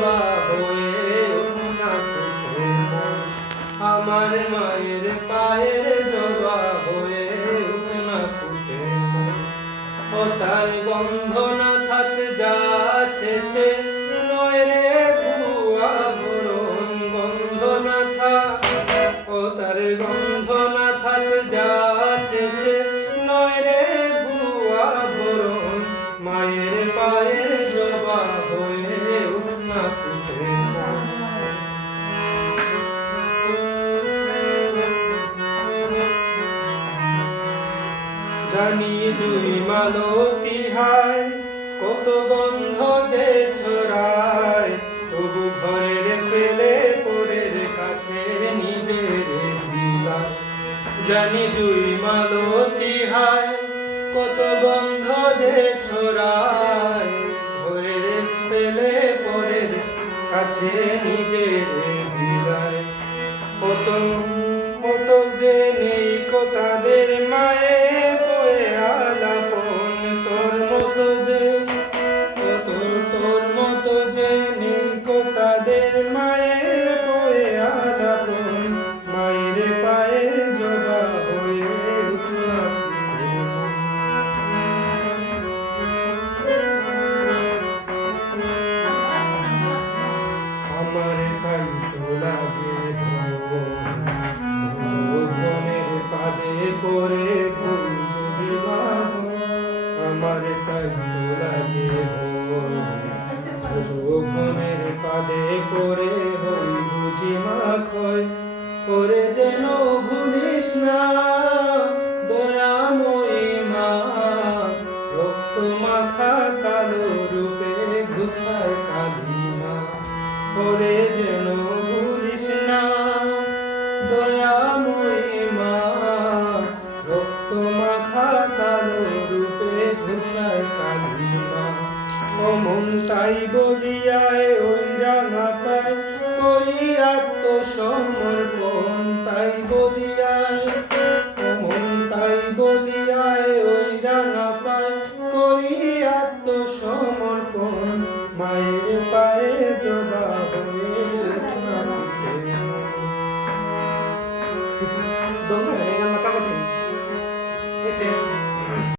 জবা হয়ে না ফুটে মন। আমার মায়ের পায়ের জবা হয়ে না ফুটে মন। ও তার গন্ধ না থাক যা আছে সে নয় রে ভুয়া ভরণ। গন্ধ না থাক, ও তার গন্ধ না থাক যা আছে সে নয় রে ভুয়া ভরণ। মায়ের পায়ে জবা হয়ে না ফুটে মন। জানি জুই মালতী হায় কত গন্ধ যে ছড়ায়, তবু ঘরের ফেলে পরের কাছে নিজের বিলায়। জানি জুই মালতী হায় কত গন্ধ যে ছড়ায়, ঘরের ফেলে পরের কাছে নিজের বিলায়। অত যে নেই কো তাদের মায়ে বয়ে আলাপন। তোর মতো যে তোর মতো যে নেই কো তাদের মায়ের বয়ে আলাপন। মায়ের পায়ে জবা হয়ে উঠলা ফুটে মন। আমার তাই তো লাগে ভুবনের ফাঁদে পড়ে ভুল যদি মা হয়। আমার তাই তো লাগে ভুবনের ফাঁদে পড়ে হই বুঝি মা ক্ষয়। ওরে যেন ভুলিস না দয়াময়ী মা, রক্ত মাখা কালো রূপে ঘুছায় কালী মা। ওরে যেন ভুলিস না দয়াময়ী মা, রক্ত মাখা কালো রূপে ঘুছায় কালী মা। ও মন তাই বলিয়ায় ওই রাঙা পায় করি আত্মসমর্পণ। তাই বলিয়ায়, ও মন তাই বলিয়ায় ওই রাঙা পায় করি আত্মসমর্পণ। মায়ের পায়ে জবা